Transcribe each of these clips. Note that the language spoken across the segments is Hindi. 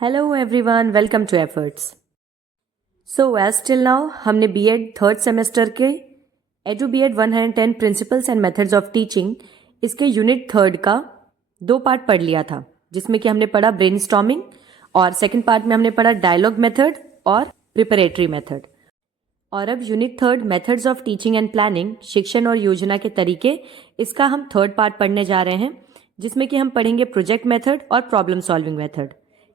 Hello everyone, welcome to efforts. So as till now हमने बीएड थर्ड सेमेस्टर के edu BEd 110 principles and methods of teaching इसके यूनिट थर्ड का 2 पार्ट पढ़ लिया था, जिसमें कि हमने पढ़ा ब्रेनस्टॉर्मिंग और सेकंड पार्ट में हमने पढ़ा डायलॉग मेथड और प्रिपरेटरी मेथड। और अब unit third methods of teaching and planning, शिक्षण और योजना के तरीके, इसका हम थर्ड पार्ट पढ़ने जा रहे हैं, जिसमें कि हम पढ़ेंगे प्रोजेक्ट मेथड और प्रॉब्लम सॉल्विंग मेथड,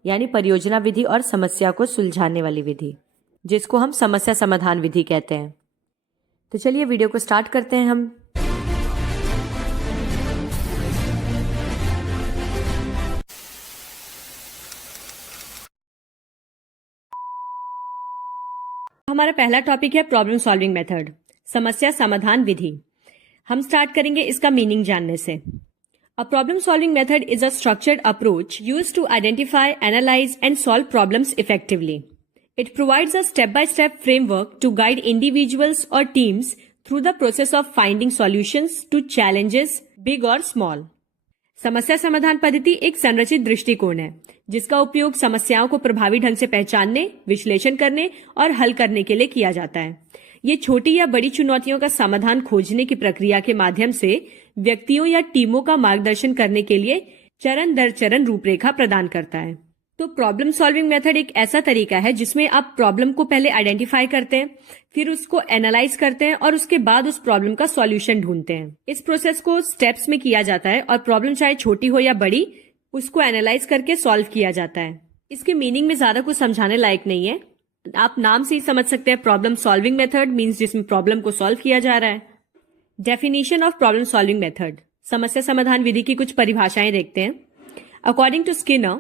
यानी परियोजना विधि और समस्या को सुलझाने वाली विधि, जिसको हम समस्या समाधान विधि कहते हैं। तो चलिए वीडियो को स्टार्ट करते हैं हम। हमारा पहला टॉपिक है प्रॉब्लम सॉल्विंग मेथड, समस्या समाधान विधि। हम स्टार्ट करेंगे इसका मीनिंग जानने से। A problem-solving method is a structured approach used to identify, analyze, and solve problems effectively. It provides a step-by-step framework to guide individuals or teams through the process of finding solutions to challenges, big or small. समस्या समाधान पद्धति एक संरचित दृष्टिकोण है, जिसका उपयोग समस्याओं को प्रभावी ढंग से पहचानने, विश्लेषण करने और हल करने के लिए किया जाता है। ये छोटी या बड़ी चुनौतियों का समाधान खोजने की प्रक्रिया के माध्यम से व्यक्तियों या टीमों का मार्गदर्शन करने के लिए चरण दर चरण रूपरेखा प्रदान करता है। तो प्रॉब्लम सॉल्विंग मेथड एक ऐसा तरीका है जिसमें आप प्रॉब्लम को पहले आइडेंटिफाई करते हैं, फिर उसको एनालाइज करते हैं और उसके बाद उस प्रॉब्लम का सॉल्यूशन ढूंढते हैं। इस प्रोसेस को स्टेप्स में किया जाता है और प्रॉब्लम चाहे छोटी हो या बड़ी, उसको एनालाइज करके सॉल्व किया जाता है। इसके मीनिंग में ज्यादा कुछ समझाने लायक नहीं है, आप नाम से ही समझ सकते हैं। प्रॉब्लम सॉल्विंग मेथड मींस जिसमें प्रॉब्लम को सॉल्व किया जा रहा है। Definition of problem solving method, समस्या समाधान विधि की कुछ परिभाषाएं देखते हैं। According to Skinner,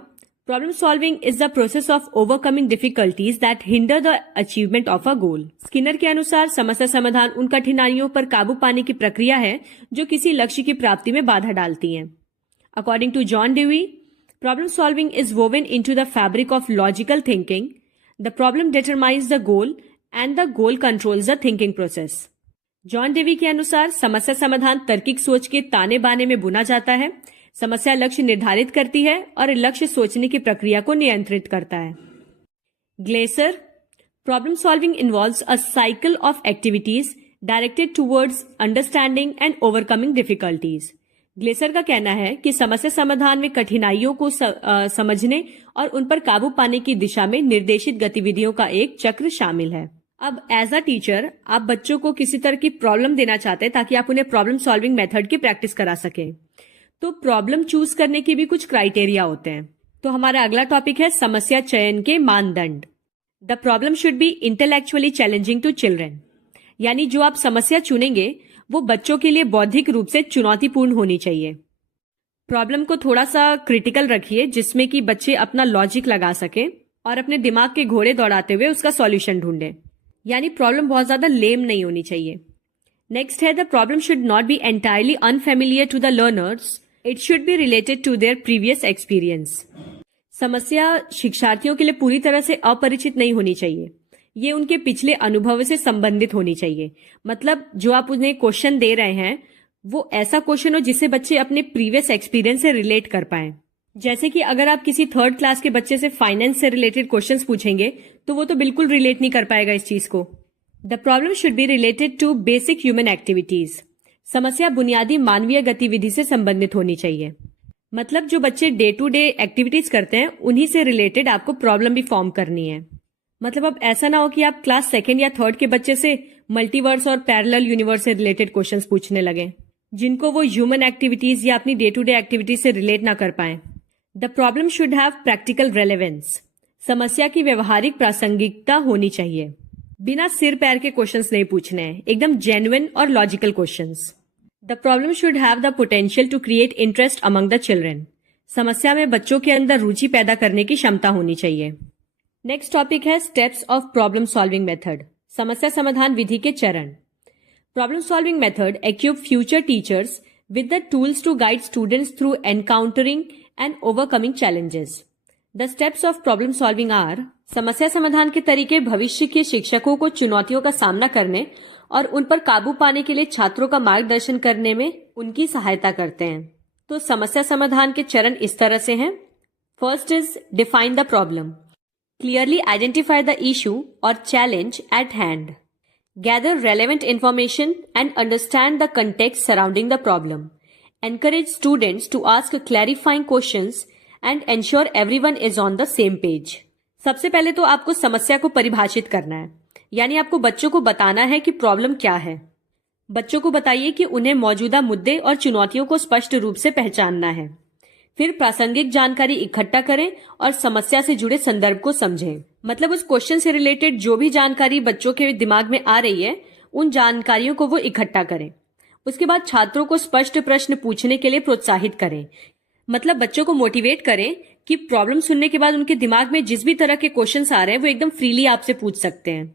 problem solving is the process of overcoming difficulties that hinder the achievement of a goal. Skinner के अनुसार समस्या समाधान उन कठिनाइयों पर काबू पाने की प्रक्रिया है जो किसी लक्ष्य की प्राप्ति में बाधा डालती हैं। According to John Dewey, problem solving is woven into the fabric of logical thinking. The problem determines the goal and the goal controls the thinking process. John Dewey के अनुसार समस्या समाधान तार्किक सोच के ताने बाने में बुना जाता है। समस्या लक्ष्य निर्धारित करती है और लक्ष्य सोचने की प्रक्रिया को नियंत्रित करता है। Glaser, problem solving involves a cycle of activities directed towards understanding and overcoming difficulties. Glaser का कहना है कि समस्या समाधान में कठिनाइयों को समझने और उन पर काबू पाने की दिशा में निर्देशित गतिविधियों का एक चक्र शामिल है। अब एज अ टीचर आप बच्चों को किसी तरह की प्रॉब्लम देना चाहते हैं ताकि आप उन्हें प्रॉब्लम सॉल्विंग मेथड की प्रैक्टिस करा सकें, तो प्रॉब्लम चूज करने के भी कुछ क्राइटेरिया होते हैं। तो हमारा अगला टॉपिक है समस्या चयन के मानदंड। The problem should be intellectually challenging to children, यानी जो आप समस्या चुनेंगे वो बच्चों के लिए बौद्धिक रूप से चुनौतीपूर्ण होनी चाहिए। प्रॉब्लम को थोड़ा सा क्रिटिकल रखिए, जिसमें कि बच्चे अपना लॉजिक लगा सकें और अपने दिमाग के घोड़े दौड़ाते हुए उसका सॉल्यूशन ढूंढें, यानी प्रॉब्लम बहुत ज्यादा लेम नहीं होनी चाहिए। नेक्स्ट है the problem should not be entirely unfamiliar to the learners, it should be related to their previous experience. समस्या शिक्षार्थियों के लिए पूरी तरह से अपरिचित नहीं होनी चाहिए, ये उनके पिछले अनुभव से संबंधित होनी चाहिए। मतलब जो आप उन्हें क्वेश्चन दे रहे हैं वो ऐसा क्वेश्चन हो जिससे बच्चे अपने प्रीवियस एक्सपीरियंस से रिलेट कर पाएं। जैसे कि अगर आप किसी थर्ड क्लास के बच्चे से फाइनेंस से रिलेटेड क्वेश्चंस पूछेंगे तो वो तो बिल्कुल रिलेट नहीं कर पाएगा इस चीज को। The problem should be related to basic human activities, समस्या बुनियादी मानवीय गतिविधि से संबंधित होनी चाहिए। मतलब जो बच्चे डे टू डे एक्टिविटीज करते हैं उन्हीं से रिलेटेड आपको प्रॉब्लम भी फॉर्म करनी है। मतलब अब ऐसा ना हो कि आप क्लास सेकेंड या थर्ड के बच्चे से मल्टीवर्स और पैरेलल यूनिवर्स से रिलेटेड क्वेश्चंस पूछने लगे, जिनको वो ह्यूमन एक्टिविटीज या अपनी डे टू डे एक्टिविटीज से रिलेट ना कर पाए। The problem should have practical relevance, समस्या की व्यवहारिक प्रासंगिकता होनी चाहिए। बिना सिर पैर के क्वेश्चंस नहीं पूछने हैं, एकदम जेन्युइन और logical questions. The problem should have the potential to create interest among the children, समस्या में बच्चों के अंदर रुचि पैदा करने की क्षमता होनी चाहिए। नेक्स्ट टॉपिक है steps of problem solving method, समस्या समाधान विधि के चरण। Problem solving method equip future teachers with the tools to guide students through encountering and overcoming challenges. The steps of problem solving are, समस्या समाधान के तरीके भविष्य के शिक्षकों को चुनौतियों का सामना करने और उन पर काबू पाने के लिए छात्रों का मार्गदर्शन करने में उनकी सहायता करते हैं। तो समस्या समाधान के चरण इस तरह से हैं। First is define the problem. Clearly identify the issue or challenge at hand. Gather relevant information and understand the context surrounding the problem. Encourage students to ask clarifying questions and ensure everyone is on the same page. सबसे पहले तो आपको समस्या को परिभाषित करना है, यानी आपको बच्चों को बताना है कि प्रॉब्लम क्या है। बच्चों को बताइए कि उन्हें मौजूदा मुद्दे और चुनौतियों को स्पष्ट रूप से पहचानना है। फिर प्रासंगिक जानकारी इकट्ठा करें और समस्या से जुड़े संदर्भ को समझें। मतलब उस क्वेश्चन से रिलेटेड जो भी जानकारी बच्चों के दिमाग में आ रही है, उन जानकारियों को वो इकट्ठा करें। उसके बाद छात्रों को स्पष्ट प्रश्न पूछने के लिए प्रोत्साहित करें। मतलब बच्चों को मोटिवेट करें कि प्रॉब्लम सुनने के बाद उनके दिमाग में जिस भी तरह के क्वेश्चंस आ रहे हैं वो एकदम फ्रीली आपसे पूछ सकते हैं।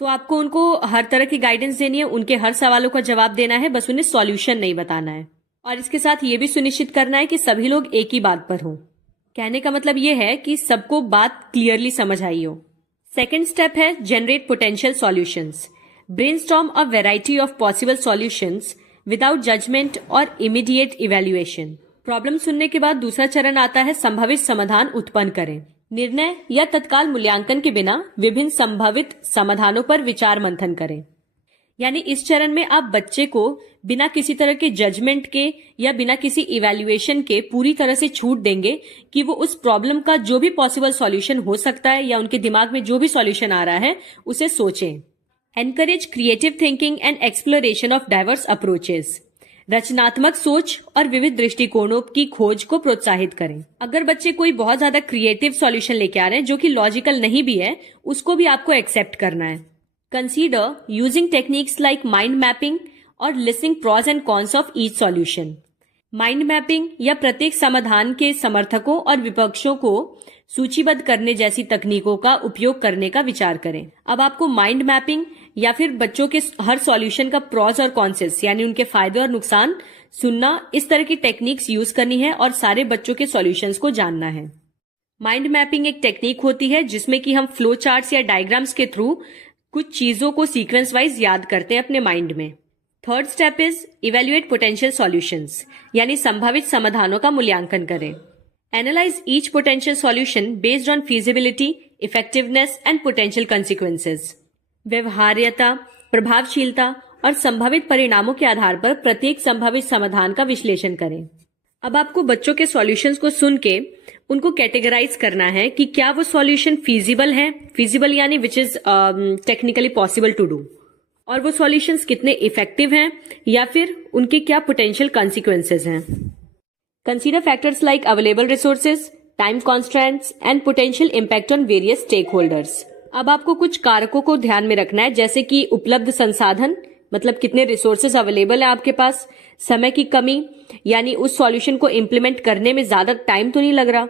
तो आपको उनको हर तरह की गाइडेंस देनी है, उनके हर सवालों का जवाब देना है, बस उन्हें सॉल्यूशन नहीं बताना है। और इसके साथ ये भी सुनिश्चित करना है कि सभी लोग एक ही बात पर हों। कहने का मतलब ये है कि सबको बात क्लियरली समझ आई हो। सेकेंड स्टेप है generate potential solutions. Brainstorm a variety of possible solutions without judgement और इमीडिएट इवैल्यूएशन। प्रॉब्लम सुनने के बाद दूसरा चरण आता है संभावित समाधान उत्पन्न करें। निर्णय या तत्काल मूल्यांकन के बिना विभिन्न संभावित समाधानों पर विचार मंथन करें। यानी इस चरण में आप बच्चे को बिना किसी तरह के जजमेंट के या बिना किसी इवैल्यूएशन के पूरी तरह से छूट देंगे कि वो उस प्रॉब्लम का जो भी पॉसिबल सॉल्यूशन हो सकता है या उनके दिमाग में जो भी सॉल्यूशन आ रहा है उसे सोचें। Encourage creative thinking and exploration of diverse approaches. रचनात्मक सोच और विविध दृष्टिकोणों की खोज को प्रोत्साहित करें। अगर बच्चे कोई बहुत ज्यादा क्रिएटिव सॉल्यूशन लेके आ रहे हैं जो कि लॉजिकल नहीं भी है, उसको भी आपको एक्सेप्ट करना है। Consider using techniques like mind mapping और listing pros and cons of each solution. Mind mapping या प्रत्येक समाधान के समर्थकों और विपक्षों को सूचीबद्ध करने जैसी तकनीकों का उपयोग करने का विचार करें। अब आपको माइंड मैपिंग या फिर बच्चों के हर सॉल्यूशन का प्रॉज और कॉन्सेस यानी उनके फायदे और नुकसान सुनना, इस तरह की टेक्निक्स यूज करनी है और सारे बच्चों के सॉल्यूशंस को जानना है। माइंड मैपिंग एक टेक्निक होती है जिसमें कि हम फ्लो चार्ट्स या डायग्राम्स के थ्रू कुछ चीजों को सीक्वेंस वाइज याद करते हैं अपने माइंड में। Third step is evaluate potential solutions, यानी संभावित समाधानों का मूल्यांकन करें। Analyse each potential solution based on feasibility, effectiveness and potential consequences. व्यवहार्यता, प्रभावशीलता और संभावित परिणामों के आधार पर प्रत्येक संभावित समाधान का विश्लेषण करें। अब आपको बच्चों के सॉल्यूशंस को सुन के उनको कैटेगराइज करना है कि क्या वो सॉल्यूशन फीजिबल है, फीजिबल यानी which is technically possible to do, और वो सॉल्यूशंस कितने इफेक्टिव हैं या फिर उनके क्या पोटेंशियल कॉन्सिक्वेंसेज हैं। Consider factors like available resources, time constraints and potential impact on various stakeholders. अब आपको कुछ कारकों को ध्यान में रखना है, जैसे कि उपलब्ध संसाधन, मतलब कितने रिसोर्सेज अवेलेबल है आपके पास, समय की कमी यानी उस सॉल्यूशन को इम्प्लीमेंट करने में ज्यादा टाइम तो नहीं लग रहा,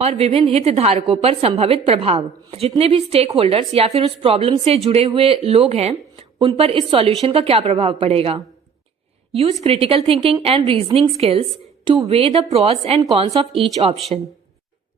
और विभिन्न हितधारकों पर संभावित प्रभाव। जितने भी स्टेक होल्डर्स या फिर उस प्रॉब्लम से जुड़े हुए लोग हैं उन पर इस सॉल्यूशन का क्या प्रभाव पड़ेगा। Use critical thinking and reasoning skills two way the pros and cons of each option.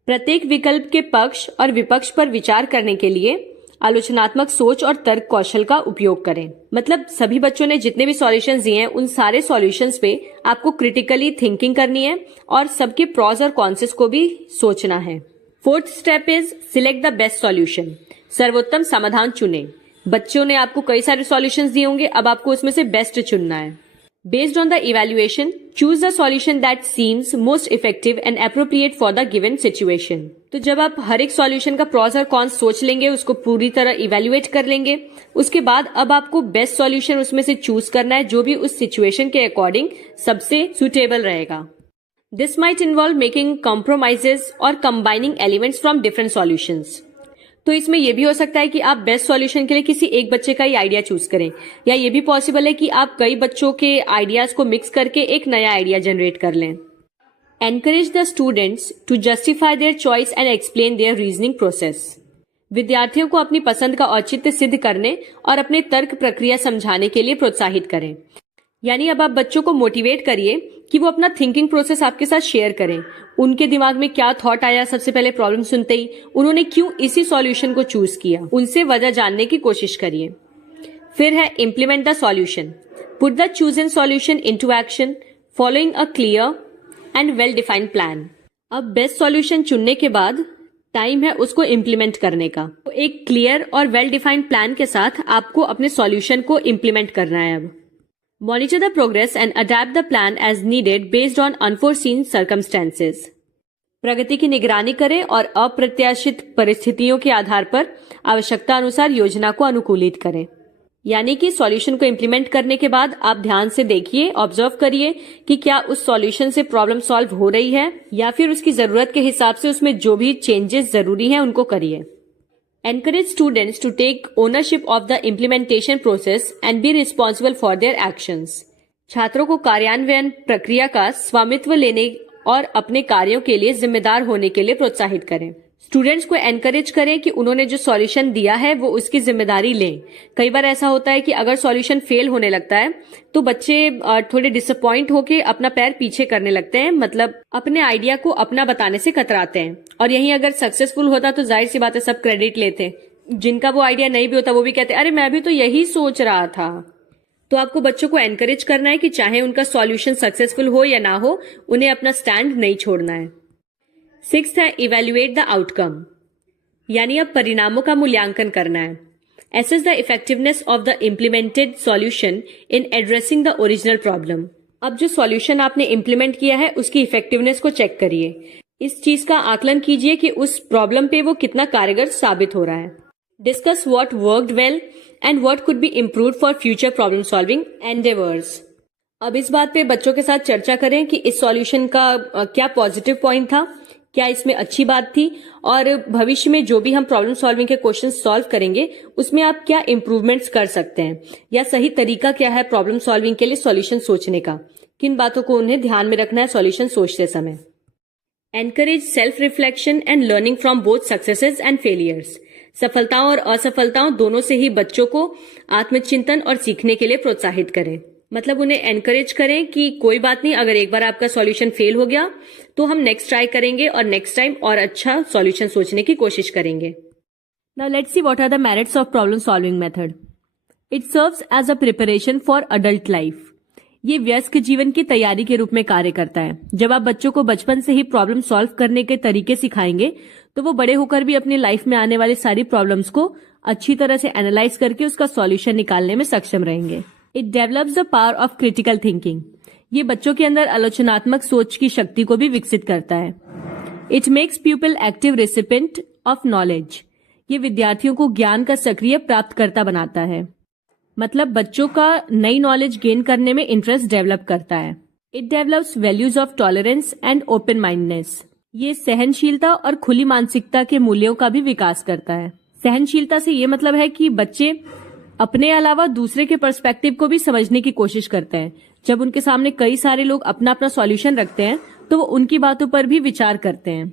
प्रत्येक विकल्प के पक्ष और विपक्ष पर विचार करने के लिए आलोचनात्मक सोच और तर्क कौशल का उपयोग करें। मतलब सभी बच्चों ने जितने भी सॉल्यूशंस दिए हैं उन सारे सॉल्यूशंस पे आपको क्रिटिकली थिंकिंग करनी है और सबके प्रॉज और कॉन्सेस को भी सोचना है। Fourth step is select the best solution. सर्वोत्तम समाधान चुनें। बच्चों ने आपको कई सारे सॉल्यूशंस दिए होंगे, अब आपको उसमें से बेस्ट चुनना है। Based on the evaluation, choose the solution that seems most effective and appropriate for the given situation. तो जब आप हर एक सॉल्यूशन का प्रॉस और कॉन्स सोच लेंगे, उसको पूरी तरह इवेल्युएट कर लेंगे, उसके बाद अब आपको बेस्ट सॉल्यूशन उसमें से चूज करना है जो भी उस सिचुएशन के अकॉर्डिंग सबसे सुटेबल रहेगा। This might involve making compromises or combining elements from different solutions. तो इसमें यह भी हो सकता है कि आप बेस्ट सॉल्यूशन के लिए किसी एक बच्चे का ही आइडिया चूज करें, या ये भी पॉसिबल है कि आप कई बच्चों के आइडियाज को मिक्स करके एक नया आइडिया जनरेट कर लें। Encourage the students to justify their choice and explain their reasoning process. विद्यार्थियों को अपनी पसंद का औचित्य सिद्ध करने और अपने तर्क प्रक्रिया समझाने के लिए प्रोत्साहित करें। यानी अब आप बच्चों को मोटिवेट करिए कि वो अपना थिंकिंग प्रोसेस आपके साथ शेयर करें। उनके दिमाग में क्या थॉट आया सबसे पहले प्रॉब्लम सुनते ही, उन्होंने क्यों इसी सॉल्यूशन को चूज किया, उनसे वजह जानने की कोशिश करिए। फिर है implement the solution. Put the chosen solution into action following a clear and well defined plan. अब बेस्ट सॉल्यूशन चुनने के बाद टाइम है उसको इम्प्लीमेंट करने का। तो एक क्लियर और वेल डिफाइंड प्लान के साथ आपको अपने सॉल्यूशन को इम्प्लीमेंट करना है। अब monitor the progress and adapt the plan as needed based on unforeseen circumstances. प्रगति की निगरानी करें और अप्रत्याशित परिस्थितियों के आधार पर आवश्यकता अनुसार योजना को अनुकूलित करें। यानी कि सॉल्यूशन को इम्प्लीमेंट करने के बाद आप ध्यान से देखिए, ऑब्जर्व करिए कि क्या उस सॉल्यूशन से प्रॉब्लम सॉल्व हो रही है या फिर उसकी जरूरत के हिसाब से उसमें जो भी चेंजेस जरूरी हैं उनको करिए। Encourage students to take ownership of the implementation process and be responsible for their actions. छात्रों को कार्यान्वयन प्रक्रिया का स्वामित्व लेने और अपने कार्यों के लिए जिम्मेदार होने के लिए प्रोत्साहित करें। स्टूडेंट्स को एनकरेज करें कि उन्होंने जो सॉल्यूशन दिया है वो उसकी जिम्मेदारी लें। कई बार ऐसा होता है कि अगर सॉल्यूशन फेल होने लगता है तो बच्चे थोड़े डिसअपॉइंट होके अपना पैर पीछे करने लगते हैं, मतलब अपने आइडिया को अपना बताने से कतराते हैं। और यहीं अगर सक्सेसफुल होता तो जाहिर सी बात है सब क्रेडिट लेते। जिनका वो आइडिया नहीं भी होता वो भी कहते अरे मैं भी तो यही सोच रहा था। तो आपको बच्चों को एनकरेज करना है कि चाहे उनका सॉल्यूशन सक्सेसफुल हो या ना हो, उन्हें अपना स्टैंड नहीं छोड़ना है। 6th है इवेल्युएट द आउटकम, यानी अब परिणामों का मूल्यांकन करना है। Assess the effectiveness of the implemented solution in addressing the original problem. अब जो सॉल्यूशन आपने इम्प्लीमेंट किया है उसकी इफेक्टिवनेस को चेक करिए। इस चीज का आकलन कीजिए कि उस प्रॉब्लम पे वो कितना कारगर साबित हो रहा है। Discuss what worked well and what could be improved for future problem solving endeavours. अब इस बात पे बच्चों के साथ चर्चा करें कि इस सॉल्यूशन का क्या पॉजिटिव पॉइंट था, क्या इसमें अच्छी बात थी, और भविष्य में जो भी हम प्रॉब्लम सॉल्विंग के क्वेश्चन सॉल्व करेंगे उसमें आप क्या इम्प्रूवमेंट्स कर सकते हैं, या सही तरीका क्या है प्रॉब्लम सॉल्विंग के लिए सॉल्यूशन सोचने का। किन बातों को उन्हें ध्यान में रखना है सॉल्यूशन सोचते समय। Encourage self reflection and learning from both successes and failures. सफलताओं और असफलताओं दोनों से ही बच्चों को आत्मचिंतन और सीखने के लिए प्रोत्साहित करें। मतलब उन्हें एनकरेज करें कि कोई बात नहीं, अगर एक बार आपका सॉल्यूशन फेल हो गया तो हम नेक्स्ट ट्राई करेंगे और नेक्स्ट टाइम और अच्छा सॉल्यूशन सोचने की कोशिश करेंगे। Now let's see what are the merits of problem solving method. It serves as a preparation for adult life. ये वयस्क जीवन की तैयारी के रूप में कार्य करता है। जब आप बच्चों को बचपन से ही प्रॉब्लम सॉल्व करने के तरीके सिखाएंगे तो वो बड़े होकर भी अपनी लाइफ में आने वाली सारी प्रॉब्लम्स को अच्छी तरह से एनालाइज करके उसका सॉल्यूशन निकालने में सक्षम रहेंगे। It develops the power of critical thinking. ये बच्चों के अंदर आलोचनात्मक सोच की शक्ति को भी विकसित करता है। It makes people active recipient of knowledge. ये विद्यार्थियों को ज्ञान का सक्रिय प्राप्तकर्ता बनाता है। मतलब बच्चों का नई नॉलेज गेन करने में इंटरेस्ट डेवलप करता है। It develops values of tolerance and open mindness. ये सहनशीलता और खुली मानसिकता के मूल्यों का भी विकास करता है। सहनशीलता से ये मतलब है कि बच्चे अपने अलावा दूसरे के पर्सपेक्टिव को भी समझने की कोशिश करते हैं। जब उनके सामने कई सारे लोग अपना अपना सॉल्यूशन रखते हैं तो वो उनकी बातों पर भी विचार करते हैं।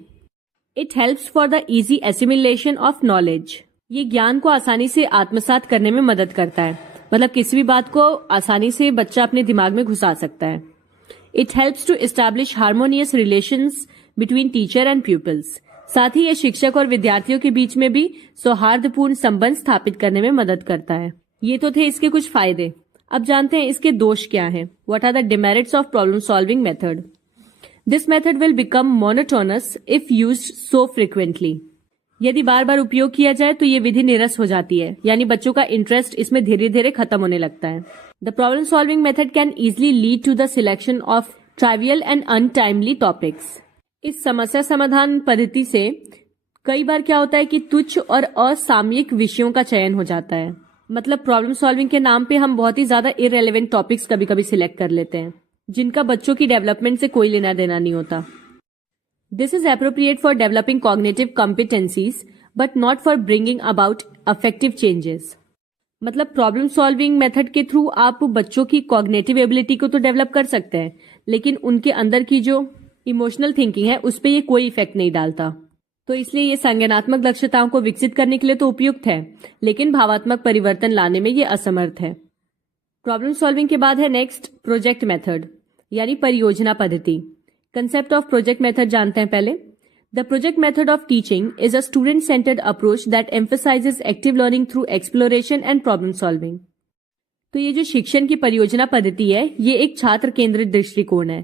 It helps for the easy assimilation of knowledge. ये ज्ञान को आसानी से आत्मसात करने में मदद करता है। मतलब किसी भी बात को आसानी से बच्चा अपने दिमाग में घुसा सकता है। It helps to establish harmonious relations between teacher and pupils. साथ ही ये शिक्षक और विद्यार्थियों के बीच में भी सौहार्दपूर्ण संबंध स्थापित करने में मदद करता है। ये तो थे इसके कुछ फायदे। अब जानते हैं इसके दोष क्या हैं। What are the demerits of problem solving method. This method will become monotonous if used so frequently. यदि बार बार उपयोग किया जाए तो ये विधि नीरस हो जाती है, यानी बच्चों का इंटरेस्ट इसमें धीरे धीरे खत्म होने लगता है। The problem solving method can easily lead to the selection of trivial and untimely topics. इस समस्या समाधान पद्धति से कई बार क्या होता है कि तुच्छ और असामयिक विषयों का चयन हो जाता है। मतलब प्रॉब्लम सॉल्विंग के नाम पे हम बहुत ही ज्यादा इररेलेवेंट टॉपिक्स कभी कभी सिलेक्ट कर लेते हैं जिनका बच्चों की डेवलपमेंट से कोई लेना देना नहीं होता। This is appropriate for developing cognitive competencies, but not for bringing about affective changes. मतलब प्रॉब्लम सॉल्विंग मेथड के थ्रू आप बच्चों की कॉग्निटिव एबिलिटी को तो डेवलप कर सकते हैं, लेकिन उनके अंदर की जो इमोशनल थिंकिंग है उस पर ये कोई इफेक्ट नहीं डालता। तो इसलिए ये संज्ञानात्मक दक्षताओं को विकसित करने के लिए तो उपयुक्त है, लेकिन भावात्मक परिवर्तन लाने में ये असमर्थ है। प्रॉब्लम सॉल्विंग के बाद है नेक्स्ट प्रोजेक्ट मेथड, यानी परियोजना पद्धति। कंसेप्ट ऑफ प्रोजेक्ट मेथड जानते हैं पहले। The project method of teaching is a student centred approach that emphasises active learning through exploration and problem solving. तो ये जो शिक्षण की परियोजना पद्धति है ये एक छात्र केंद्रित दृष्टिकोण है।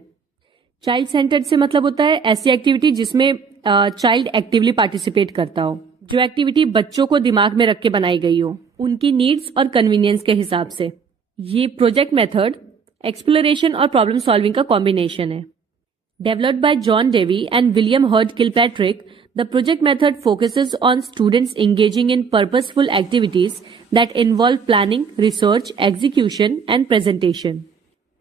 चाइल्ड सेंटर्ड से मतलब होता है ऐसी एक्टिविटी जिसमें चाइल्ड एक्टिवली पार्टिसिपेट करता हो, जो एक्टिविटी बच्चों को दिमाग में रख के बनाई गई हो, उनकी नीड्स और कन्वीनियंस के हिसाब से। ये प्रोजेक्ट मेथड एक्सप्लोरेशन और प्रॉब्लम सॉल्विंग का कॉम्बिनेशन है। Developed by John Dewey and William heard Kilpatrick, the project method focuses on students engaging in purposeful activities that involve planning, research, execution and presentation.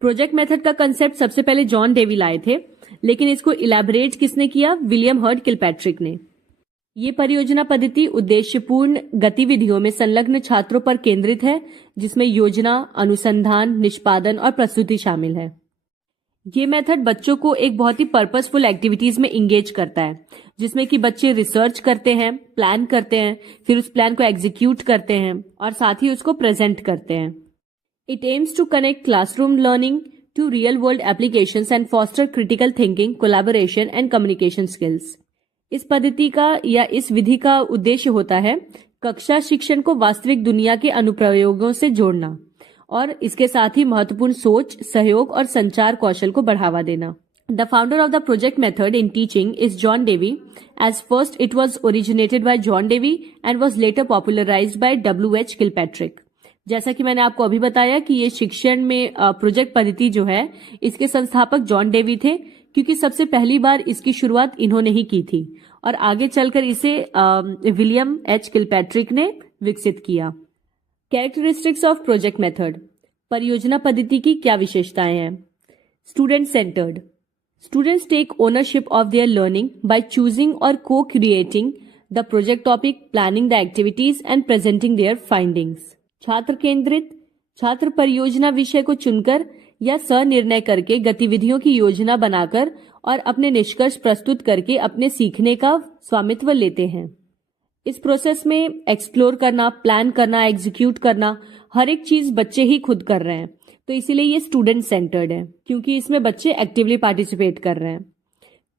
Project method का कंसेप्ट सबसे पहले जॉन डेवी लाए थे, लेकिन इसको इलैबोरेट किसने किया? विलियम हर्ड किलपैट्रिक ने। ये परियोजना पद्धति उद्देश्यपूर्ण गतिविधियों में संलग्न छात्रों पर केंद्रित है, जिसमें योजना, अनुसंधान, निष्पादन और प्रस्तुति शामिल है। ये मेथड बच्चों को एक बहुत ही पर्पसफुल एक्टिविटीज में इंगेज करता है, जिसमें कि बच्चे रिसर्च करते हैं, प्लान करते हैं, फिर उस प्लान को एग्जीक्यूट करते हैं और साथ ही उसको प्रेजेंट करते हैं। It aims to connect classroom learning to real world applications and foster critical thinking, collaboration and communication skills. इस पद्धति का या इस विधि का उद्देश्य होता है कक्षा शिक्षण को वास्तविक दुनिया के अनुप्रयोगों से जोड़ना और इसके साथ ही महत्वपूर्ण सोच, सहयोग और संचार कौशल को बढ़ावा देना। The founder of the project method in teaching is John Dewey, as first it was originated by John Dewey and was later popularized by W.H. Kilpatrick. जैसा कि मैंने आपको अभी बताया कि ये शिक्षण में प्रोजेक्ट पद्धति जो है, इसके संस्थापक जॉन डेवी थे, क्योंकि सबसे पहली बार इसकी शुरुआत इन्होंने ही की थी और आगे चलकर इसे विलियम एच किलपैट्रिक ने विकसित किया। कैरेक्टरिस्टिक्स ऑफ प्रोजेक्ट मेथड, परियोजना पद्धति की क्या विशेषताएं हैं? Student centred, students take ownership of their learning by choosing or co-creating the project topic, planning the activities and presenting their findings. छात्र केंद्रित, छात्र परियोजना विषय को चुनकर या सनिर्णय करके गतिविधियों की योजना बनाकर और अपने निष्कर्ष प्रस्तुत करके अपने सीखने का स्वामित्व लेते हैं। इस प्रोसेस में एक्सप्लोर करना, प्लान करना, एग्जीक्यूट करना, हर एक चीज बच्चे ही खुद कर रहे हैं, तो इसीलिए ये स्टूडेंट सेंटर्ड है, क्योंकि इसमें बच्चे एक्टिवली पार्टिसिपेट कर रहे हैं।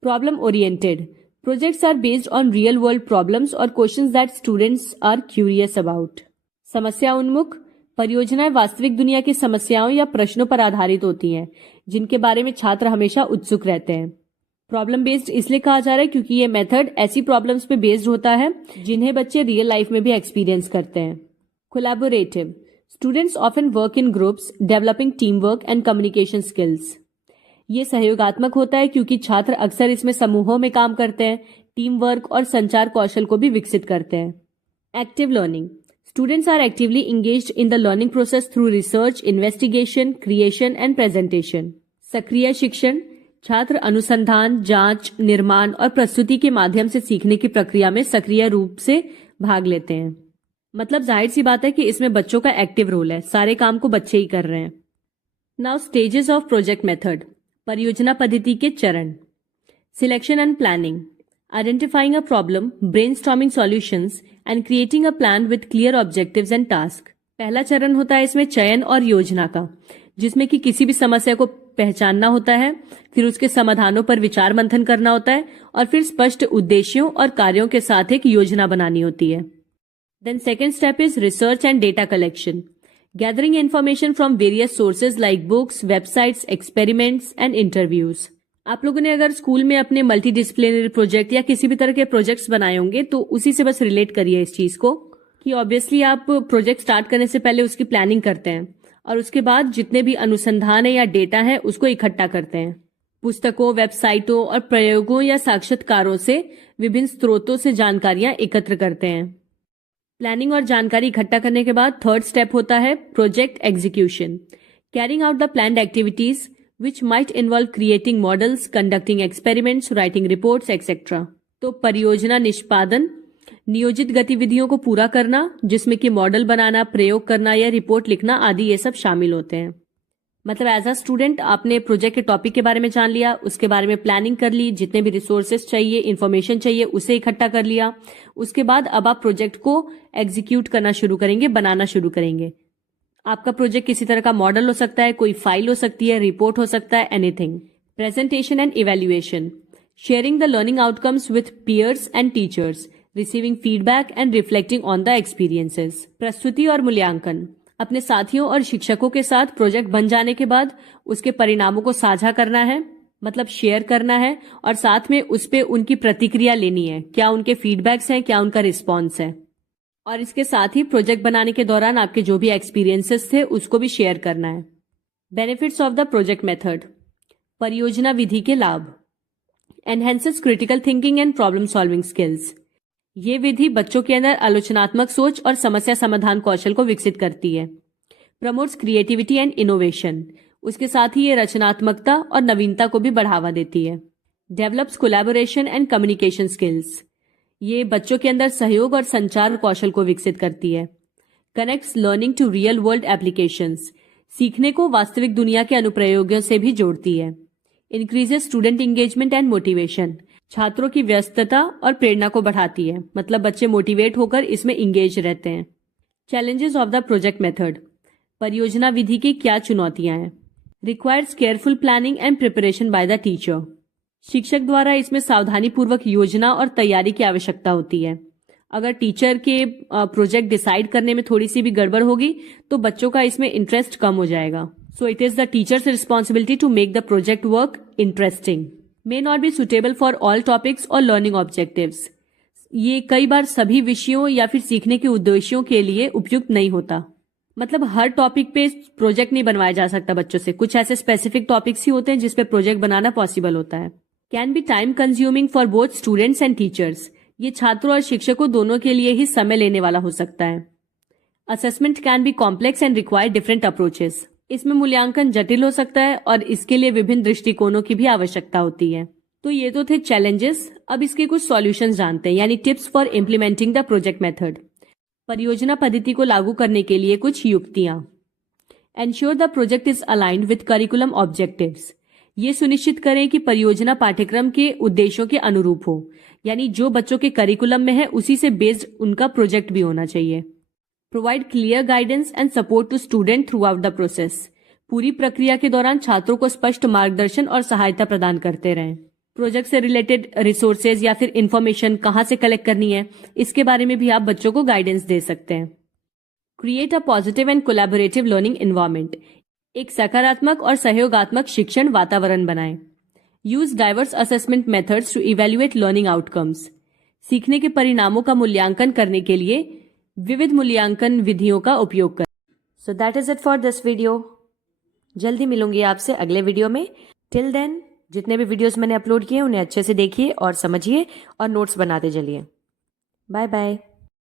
Problem oriented, projects are based on real world problems और questions that students are curious about. समस्या उन्मुख, परियोजनाएं वास्तविक दुनिया की समस्याओं या प्रश्नों पर आधारित होती हैं, जिनके बारे में छात्र हमेशा उत्सुक रहते हैं। प्रॉब्लम बेस्ड इसलिए कहा जा रहा है क्योंकि ये मेथड ऐसी प्रॉब्लम्स पे बेस्ड होता है जिन्हें बच्चे रियल लाइफ में भी एक्सपीरियंस करते हैं। Collaborative, Students often work in groups, developing teamwork and communication skills. ये सहयोगात्मक होता है क्योंकि छात्र अक्सर इसमें समूहों में काम करते हैं, टीम वर्क और संचार कौशल को भी विकसित करते हैं। Active learning, Students are actively engaged in the learning process through research, investigation, creation and presentation. सक्रिय शिक्षण, छात्र अनुसंधान, जांच, निर्माण और प्रस्तुति के माध्यम से सीखने की प्रक्रिया में सक्रिय रूप से भाग लेते हैं। मतलब जाहिर सी बात है कि इसमें बच्चों का एक्टिव रोल है, सारे काम को बच्चे ही कर रहे हैं। Now stages of project method, परियोजना पद्धति के चरण। Selection and planning, identifying a problem, brainstorming solutions and creating a plan with clear objectives and task. पहला चरण होता है इसमें चयन और योजना का, जिसमें कि किसी भी समस्या को पहचानना होता है, फिर उसके समाधानों पर विचार मंथन करना होता है और फिर स्पष्ट उद्देश्यों और कार्यों के साथ एक योजना बनानी होती है। Then second step is research and data collection. Gathering information from various sources like books, websites, experiments and interviews. आप लोगों ने अगर स्कूल में अपने मल्टीडिसिप्लिनरी प्रोजेक्ट या किसी भी तरह के प्रोजेक्ट्स बनाए होंगे तो उसी से बस रिलेट करिए इस चीज को कि ऑब्वियसली आप प्रोजेक्ट स्टार्ट करने से पहले उसकी प्लानिंग करते हैं और उसके बाद जितने भी अनुसंधान है या डेटा है उसको इकट्ठा करते हैं। पुस्तकों, वेबसाइटों और प्रयोगों या साक्षात्कारों से विभिन्न स्रोतों से जानकारियां एकत्र करते हैं। प्लानिंग और जानकारी इकट्ठा करने के बाद थर्ड स्टेप होता है project execution, carrying out the planned activities which might involve creating models, conducting experiments, writing reports etcetera. तो परियोजना निष्पादन, नियोजित गतिविधियों को पूरा करना जिसमें कि मॉडल बनाना, प्रयोग करना या रिपोर्ट लिखना आदि ये सब शामिल होते हैं। मतलब एज अ स्टूडेंट आपने प्रोजेक्ट के टॉपिक के बारे में जान लिया, उसके बारे में प्लानिंग कर ली, जितने भी रिसोर्सेज चाहिए, इन्फॉर्मेशन चाहिए उसे इकट्ठा कर लिया। उसके बाद अब आप प्रोजेक्ट को एग्जीक्यूट करना शुरू करेंगे, बनाना शुरू करेंगे। आपका प्रोजेक्ट किसी तरह का मॉडल हो सकता है, कोई फाइल हो सकती है, रिपोर्ट हो सकता है, anything. Presentation and evaluation, sharing the learning outcomes with peers and teachers, receiving feedback and reflecting on the experiences. प्रस्तुति और मूल्यांकन, अपने साथियों और शिक्षकों के साथ प्रोजेक्ट बन जाने के बाद उसके परिणामों को साझा करना है। मतलब शेयर करना है और साथ में उस पे उनकी प्रतिक्रिया लेनी है, क्या उनके फीडबैक्स हैं, क्या उनका रिस्पॉन्स है। और इसके साथ ही प्रोजेक्ट बनाने के दौरान आपके जो भी एक्सपीरियंसेस थे उसको भी शेयर करना है। Benefits of the project method. परियोजना विधि के लाभ। Enhances critical thinking and problem solving skills. ये विधि बच्चों के अंदर आलोचनात्मक सोच और समस्या समाधान कौशल को विकसित करती है। Promotes creativity and innovation. उसके साथ ही ये रचनात्मकता और नवीनता को भी बढ़ावा देती है। Develops collaboration and communication skills. ये बच्चों के अंदर सहयोग और संचार कौशल को विकसित करती है। Connects learning to real world applications. सीखने को वास्तविक दुनिया के अनुप्रयोगों से भी जोड़ती है। Increases student engagement and motivation. छात्रों की व्यस्तता और प्रेरणा को बढ़ाती है, मतलब बच्चे मोटिवेट होकर इसमें इंगेज रहते हैं। Challenges of the project method. परियोजना विधि की क्या चुनौतियां हैं। Requires careful planning and preparation by the teacher. शिक्षक द्वारा इसमें सावधानी पूर्वक योजना और तैयारी की आवश्यकता होती है। अगर टीचर के प्रोजेक्ट डिसाइड करने में थोड़ी सी भी गड़बड़ होगी तो बच्चों का इसमें इंटरेस्ट कम हो जाएगा। So it is the teacher's responsibility to make the project work interesting. May not be suitable for all topics और लर्निंग ऑब्जेक्टिव्स। ये कई बार सभी विषयों या फिर सीखने के उद्देश्यों के लिए उपयुक्त नहीं होता। मतलब हर टॉपिक पे प्रोजेक्ट नहीं बनवाया जा सकता बच्चों से। कुछ ऐसे स्पेसिफिक टॉपिक्स ही होते हैं जिसपे प्रोजेक्ट बनाना पॉसिबल होता है। Can be time consuming for both students and teachers. ये छात्रों और शिक्षकों दोनों के लिए ही समय लेने वाला हो सकता है। Assessment can be complex and require different approaches. इसमें मूल्यांकन जटिल हो सकता है और इसके लिए विभिन्न दृष्टिकोणों की भी आवश्यकता होती है। तो ये तो थे चैलेंजेस। अब इसके कुछ सॉल्यूशंस जानते हैं, यानी tips for implementing the project method. परियोजना पद्धति को लागू करने के लिए कुछ युक्तियां। Ensure the project is aligned with curriculum objectives. ये सुनिश्चित करें कि परियोजना पाठ्यक्रम के उद्देश्यों के अनुरूप हो, यानी जो बच्चों के करिकुलम में है उसी से बेस्ड उनका प्रोजेक्ट भी होना चाहिए। Provide clear guidance and support to student throughout the process. पूरी प्रक्रिया के दौरान छात्रों को स्पष्ट मार्गदर्शन और सहायता प्रदान करते रहें। प्रोजेक्ट से रिलेटेड रिसोर्सेज या फिर इंफॉर्मेशन कहाँ से कलेक्ट करनी है, इसके बारे में भी आप बच्चों को गाइडेंस दे सकते हैं। Create a positive and collaborative learning environment. एक सकारात्मक और सहयोगात्मक शिक्षण वातावरण बनाएं। Use diverse assessment methods to evaluate learning outcomes. सीखने के परिणामों का मूल्यांकन करने के लिए विविध मूल्यांकन विधियों का उपयोग करें। So that is it for this video. जल्दी मिलूंगी आपसे अगले वीडियो में। टिल देन जितने भी वीडियोस मैंने अपलोड किए उन्हें अच्छे से देखिए और समझिए और नोट्स बनाते चलिए। Bye bye.